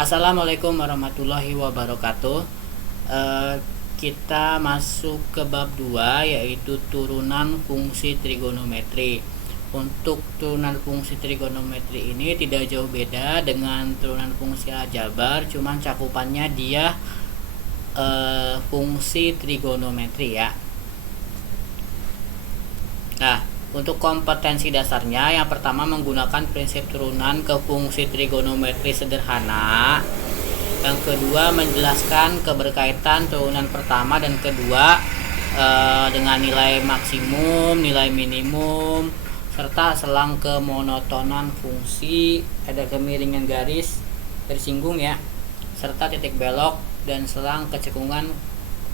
Assalamualaikum warahmatullahi wabarakatuh. Eh, kita masuk ke bab 2, yaitu turunan fungsi trigonometri. Untuk turunan fungsi trigonometri ini tidak jauh beda dengan turunan fungsi aljabar, cuman cakupannya dia fungsi trigonometri ya. Nah, untuk kompetensi dasarnya, yang pertama menggunakan prinsip turunan ke fungsi trigonometri sederhana. Yang kedua, menjelaskan keberkaitan turunan pertama dan kedua dengan nilai maksimum, nilai minimum, serta selang kemonotonan fungsi, ada kemiringan garis tersinggung ya, serta titik belok dan selang kecekungan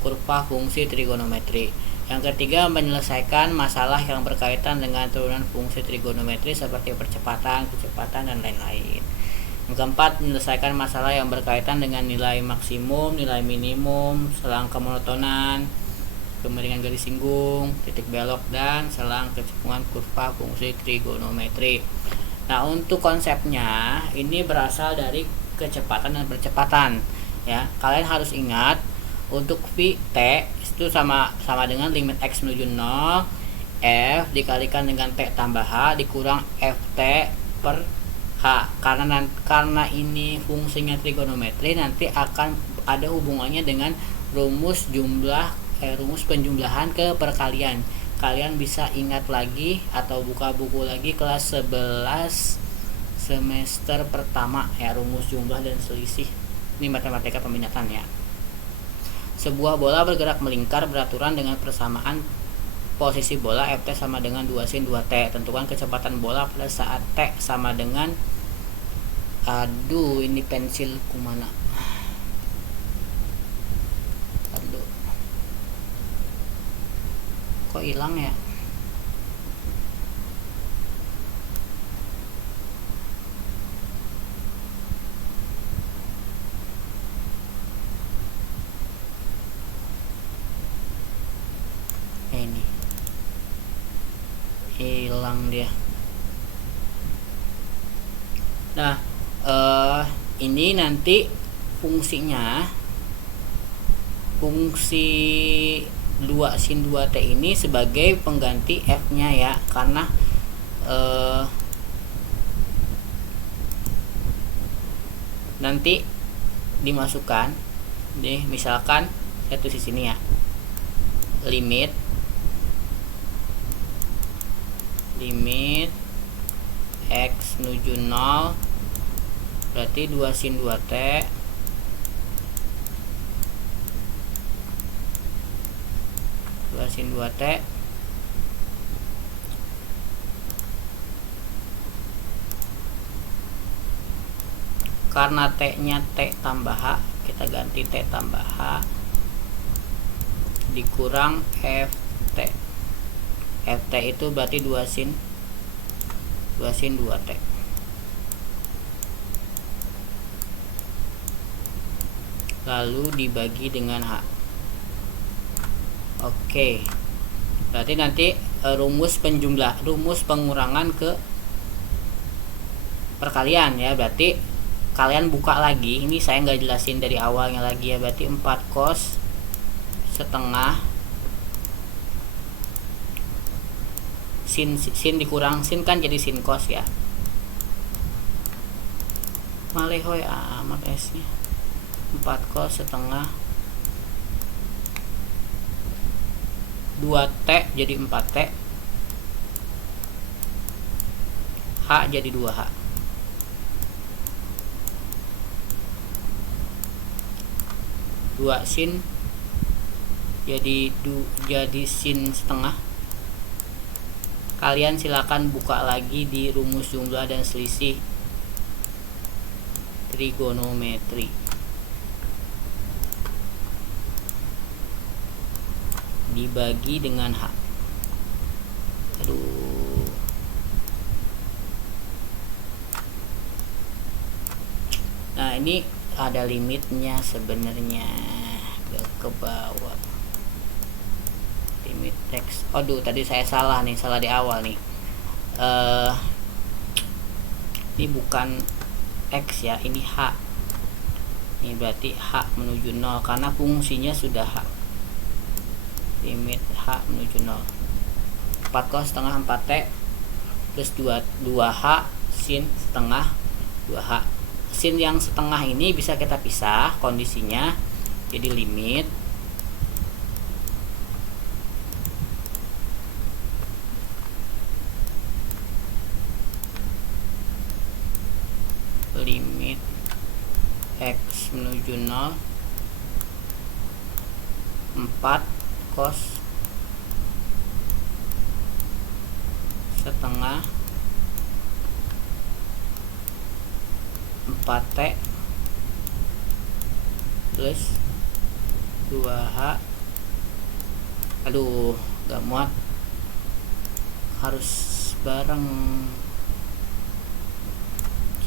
kurva fungsi trigonometri. Yang ketiga, menyelesaikan masalah yang berkaitan dengan turunan fungsi trigonometri seperti percepatan, kecepatan, dan lain-lain. Yang keempat, menyelesaikan masalah yang berkaitan dengan nilai maksimum, nilai minimum, selang kemonotonan, kemiringan garis singgung, titik belok, dan selang kecekungan kurva fungsi trigonometri. Nah, untuk konsepnya ini berasal dari kecepatan dan percepatan ya. Kalian harus ingat untuk v t itu sama dengan limit x menuju 0 f dikalikan dengan t tambah h dikurang ft per h. Karena ini fungsinya trigonometri, nanti akan ada hubungannya dengan rumus penjumlahan ke perkalian. Kalian bisa ingat lagi atau buka buku lagi kelas 11 semester pertama ya, rumus jumlah dan selisih. Ini matematika peminatan ya. Sebuah bola bergerak melingkar beraturan dengan persamaan posisi bola. Ft sama dengan 2 sin 2t. Tentukan kecepatan bola pada saat t sama dengan, aduh ini pensil kumana, aduh kok hilang ya. Ini hilang dia. Nah, ini nanti fungsinya, fungsi 2 sin 2t ini sebagai pengganti f nya ya, karena nanti dimasukkan nih, misalkan saya tulis di sini ya, limit x menuju 0 berarti 2 sin 2t karena t nya t tambah h, kita ganti t tambah h dikurang ft. ft itu berarti 2 sin 2t lalu dibagi dengan h. Oke, berarti nanti rumus pengurangan ke perkalian ya. Berarti kalian buka lagi, ini saya nggak jelasin dari awalnya lagi ya. Berarti 4 cos setengah sin dikurang sin kan jadi sin cos ya, malehoy amat s nya. 4 cos setengah 2t jadi 4t, h jadi 2h. Dua sin jadi sin setengah. Kalian silakan buka lagi di rumus jumlah dan selisih trigonometri. Dibagi dengan h. Aduh. Nah, ini ada limitnya sebenarnya, ke bawah. Limit x. Aduh, tadi saya salah di awal nih. Ini bukan X ya, ini H. Ini berarti H menuju 0 karena fungsinya sudah H. Limit H menuju 0. 4 cos setengah 4T plus 2H sin setengah 2H. Sin yang setengah ini bisa kita pisah kondisinya. Jadi limit X menuju 0 4 cos setengah 4T plus 2H. Aduh, gak muat, harus bareng,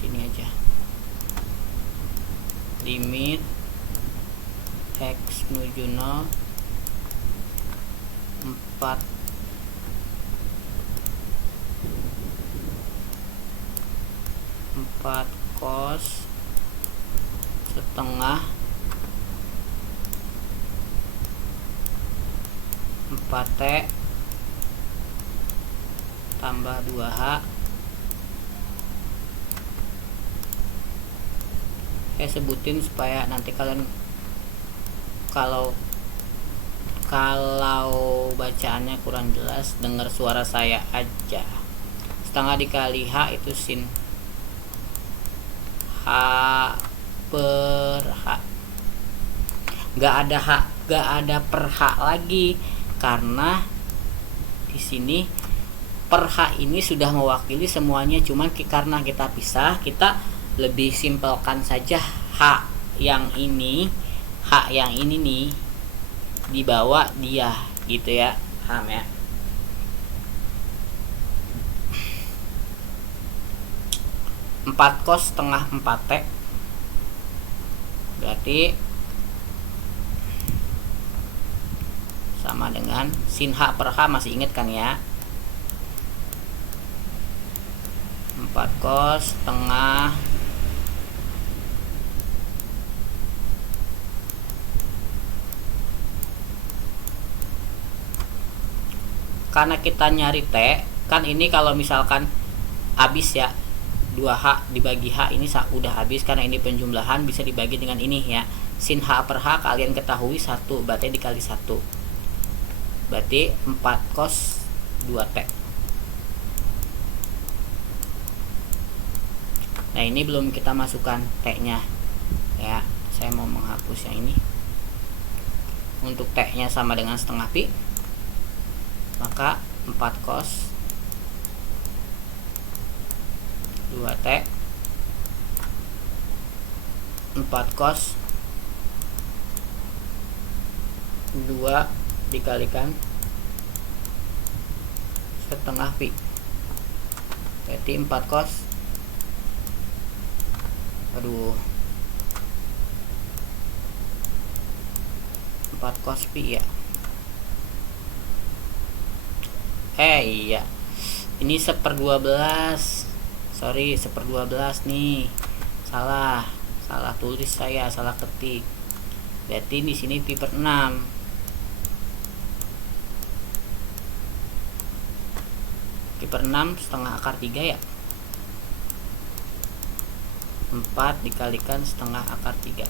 sini aja. Limit X menuju 0 4 cos setengah 4T tambah 2H. Saya sebutin supaya nanti kalian kalau bacaannya kurang jelas, dengar suara saya aja. Setengah dikali H itu sin H per H. Gak ada per H lagi karena di sini per H ini sudah mewakili semuanya, cuman karena kita pisah, kita lebih simpelkan saja H yang ini nih dibawa dia gitu ya, paham ya. Empat cos setengah 4T berarti sama dengan sin H per H, masih inget kan ya? 4 cos setengah 4. Karena kita nyari T kan, ini kalau misalkan habis ya 2H dibagi H ini udah habis, karena ini penjumlahan bisa dibagi dengan ini ya. Sin H per H kalian ketahui 1, berarti dikali 1 berarti 4 cos 2T. Nah ini belum kita masukkan T nya ya, saya mau menghapus yang ini. Untuk T nya sama dengan setengah pi, maka 4 cos 2T 4 cos 2 dikalikan setengah pi, berarti 4 cos 4 cos pi ya. Iya, ini 1/12, sorry 1/12 nih, salah tulis saya, salah ketik. Berarti di sini pi per 6. Pi per 6 setengah akar 3 ya. 4 dikalikan setengah akar 3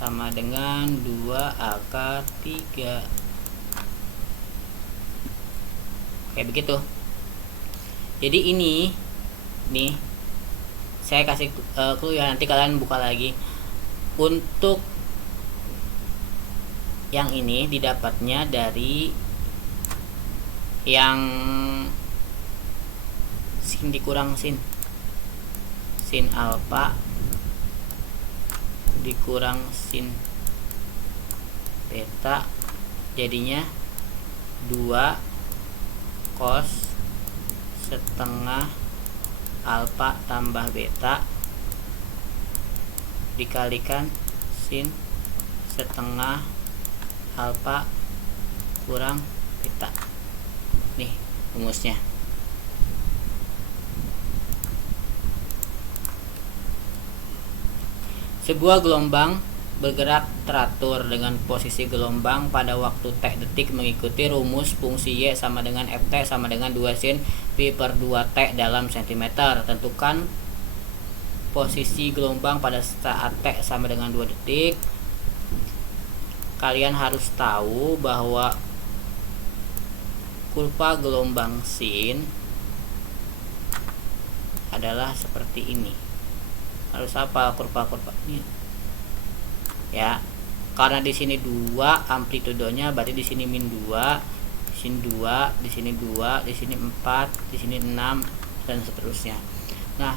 sama dengan 2 akar 3. Kayak begitu. Jadi ini nih saya kasih clue ya, nanti kalian buka lagi. Untuk yang ini didapatnya dari yang sin dikurang sin alfa dikurang sin beta, jadinya 2 cos setengah alfa tambah beta dikalikan sin setengah alfa kurang beta. Nih rumusnya. Sebuah gelombang bergerak teratur dengan posisi gelombang pada waktu T detik mengikuti rumus fungsi Y sama dengan Ft sama dengan 2 sin pi per 2 T dalam cm. Tentukan posisi gelombang pada saat T sama dengan 2 detik. Kalian harus tahu bahwa kurva gelombang sin adalah seperti ini. Harus apa kurva-kurva ini? Ya, karena di sini 2 amplitudenya, berarti di sini min 2, di sini 2, di sini 2, di sini 4, di sini 6 dan seterusnya. Nah,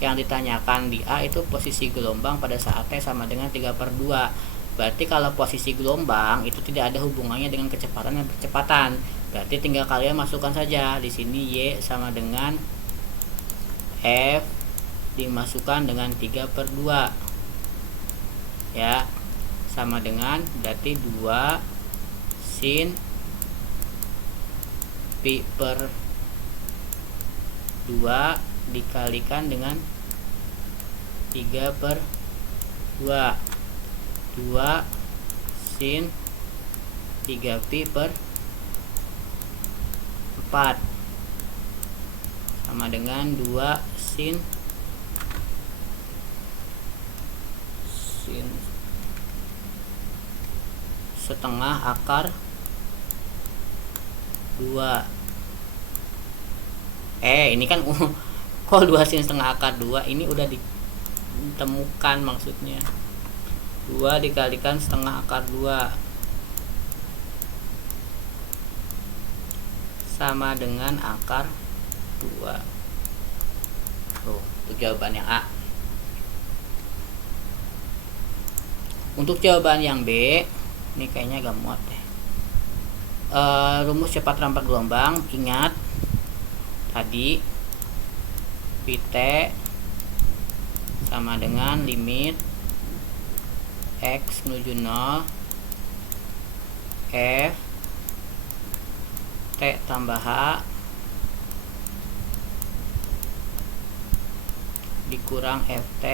yang ditanyakan di A itu posisi gelombang pada saat T sama dengan 3/2. Berarti kalau posisi gelombang itu tidak ada hubungannya dengan kecepatan dan percepatan. Berarti tinggal kalian masukkan saja di sini Y sama dengan F dimasukkan dengan 3/2 ya, sama dengan berarti 2 sin pi per 2 dikalikan dengan 3/2, 2 sin 3 pi per 4 sama dengan 2 sin setengah akar 2. Ini kan kok 2 sin setengah akar 2, ini udah ditemukan maksudnya. 2 dikalikan setengah akar 2 sama dengan akar 2. Itu jawaban yang A. Untuk jawaban yang B, ini kayaknya agak muat deh. Rumus cepat rampat gelombang, ingat tadi Pt sama dengan limit X menuju 0 F T tambah H dikurang Ft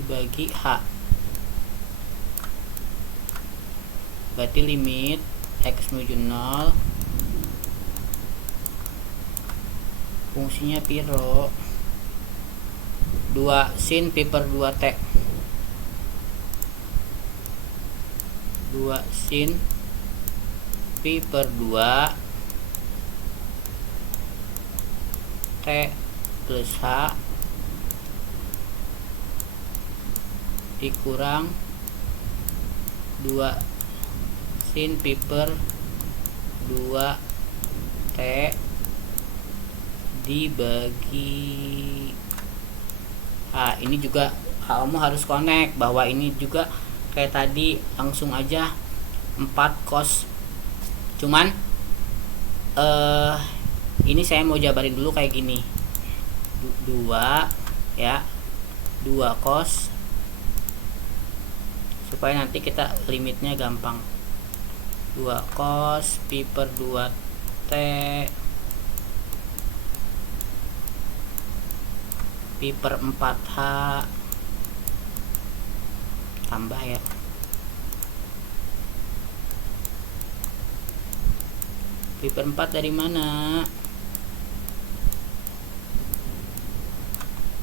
dibagi H. Berarti limit X menuju 0 fungsinya piro? 2 sin pi per 2 T, 2 sin pi per 2 T plus H dikurang 2 sin pi per 2 T dibagi ini juga kamu harus connect bahwa ini juga kayak tadi, langsung aja 4 cos. Cuman ini saya mau jabarin dulu kayak gini, 2 ya, 2 cos supaya nanti kita limitnya gampang. 2 cos pi per 2 T pi per 4 H tambah ya, pi per 4 dari mana?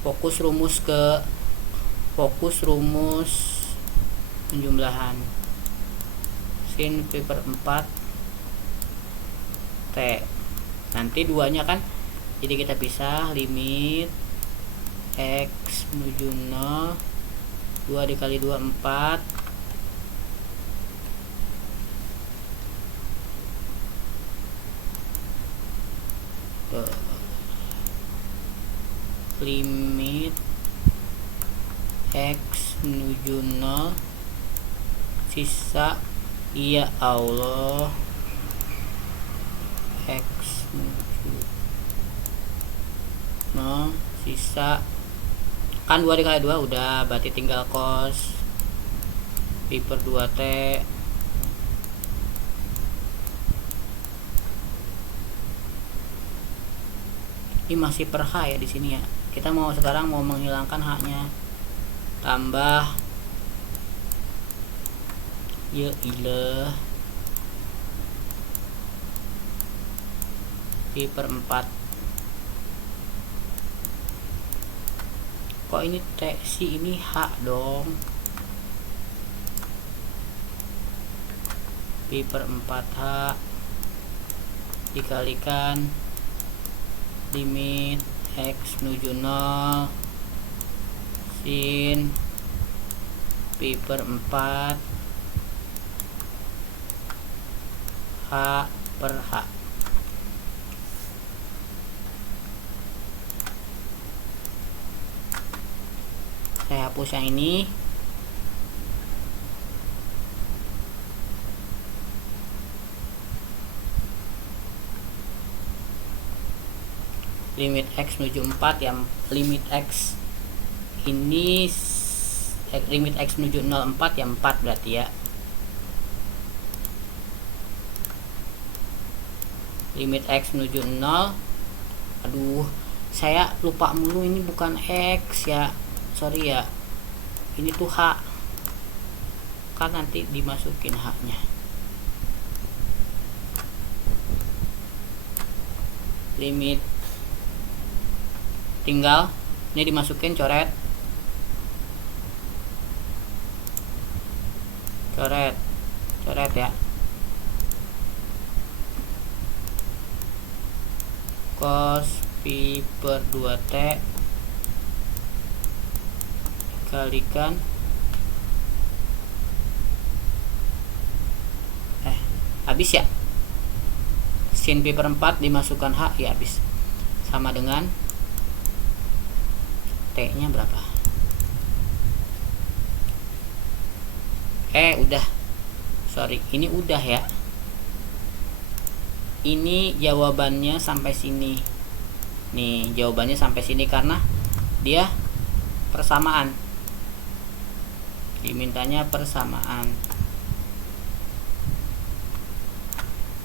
Fokus rumus penjumlahan. Sin pi per 4 T, nanti duanya kan, jadi kita pisah limit X menuju 0, 2 dikali 2 4 limit X menuju 0 sisa, ya Allah, X menuju 0 sisa kan 2 dikali 2 udah, berarti tinggal cos pi per 2 T Ini masih per H ya di sini ya. Kita sekarang mau menghilangkan H-nya. Tambah ya ilah pi per 4. Kok ini si ini H dong. Pi per 4H dikalikan limit X menuju 0 sin pi per 4 H per H. Saya hapus yang ini. Limit X menuju 4 yang limit X ini limit X menuju 0 4 yang 4 berarti ya. Limit X menuju 0. Aduh, saya lupa mulu, ini bukan X ya. Sorry ya. Ini tuh H. Kan nanti dimasukin H-nya. Limit tinggal ini dimasukin, coret ya. Cos pi per 2t dikalikan habis ya. Sin pi per 4 dimasukkan H ya habis. Sama dengan T nya berapa? Udah. Sorry, ini udah ya. Ini jawabannya sampai sini. Nih, jawabannya sampai sini karena dia persamaan. Dimintanya persamaan.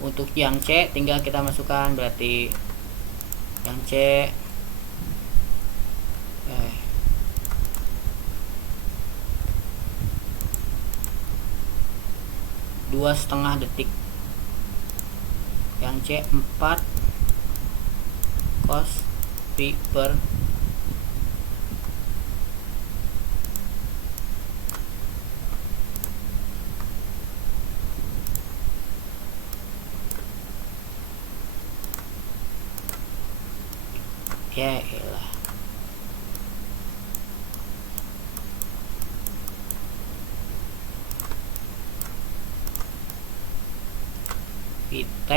Untuk yang C tinggal kita masukkan, berarti yang C 2,5 detik. Yang C 4 cos pi per ya elah. T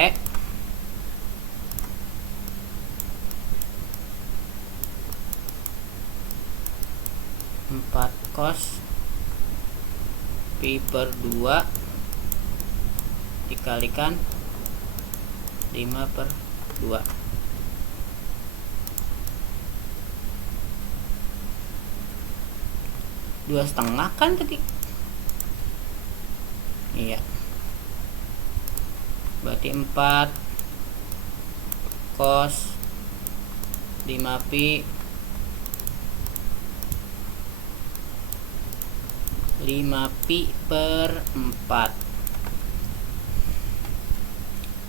4 cos pi per 2 dikalikan 5 per 2. Dua setengah kan tadi? Iya. Berarti 4 cos 5 pi 5 pi per 4.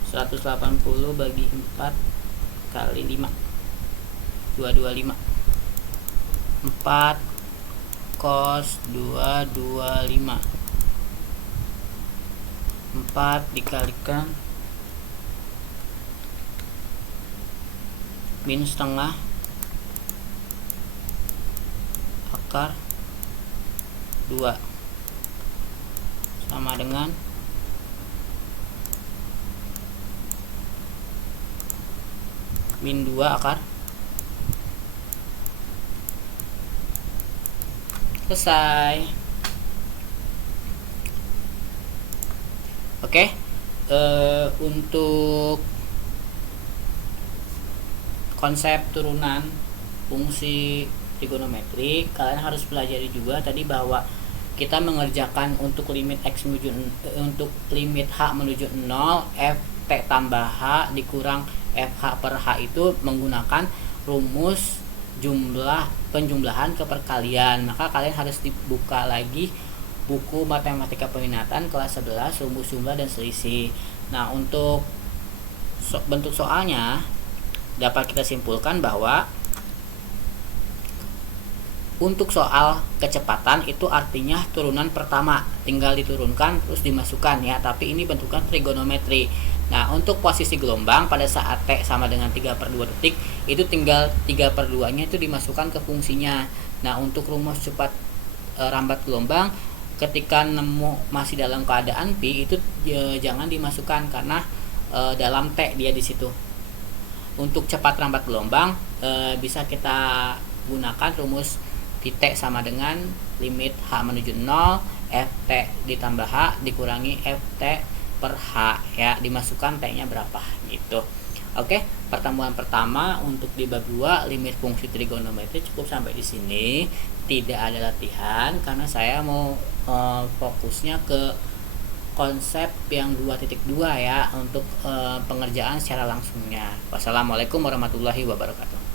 180 bagi 4 kali 5 225. 4 cos 225. 4 dikalikan min setengah akar 2 sama dengan min 2 akar. Selesai. Oke. Untuk konsep turunan fungsi trigonometri kalian harus pelajari juga tadi bahwa kita mengerjakan untuk limit X menuju untuk limit H menuju 0 f t tambah H dikurang FH per H itu menggunakan rumus penjumlahan ke perkalian, maka kalian harus dibuka lagi buku matematika peminatan kelas 11 rumus jumlah dan selisih. Nah, untuk bentuk soalnya dapat kita simpulkan bahwa untuk soal kecepatan itu artinya turunan pertama tinggal diturunkan terus dimasukkan ya, tapi ini bentuknya trigonometri. Nah, untuk posisi gelombang pada saat T sama dengan 3/2 detik itu tinggal 3/2 nya itu dimasukkan ke fungsinya. Nah, untuk rumus cepat rambat gelombang ketika nemu masih dalam keadaan pi itu jangan dimasukkan karena dalam T dia di situ. Untuk cepat rambat gelombang bisa kita gunakan rumus T sama dengan limit H menuju 0 Ft ditambah H dikurangi Ft per H ya, dimasukkan T nya berapa gitu. Oke, pertemuan pertama untuk di bab 2 limit fungsi trigonometri cukup sampai di sini. Tidak ada latihan karena saya mau fokusnya ke konsep yang 2.2 ya untuk pengerjaan secara langsungnya. Wassalamualaikum warahmatullahi wabarakatuh.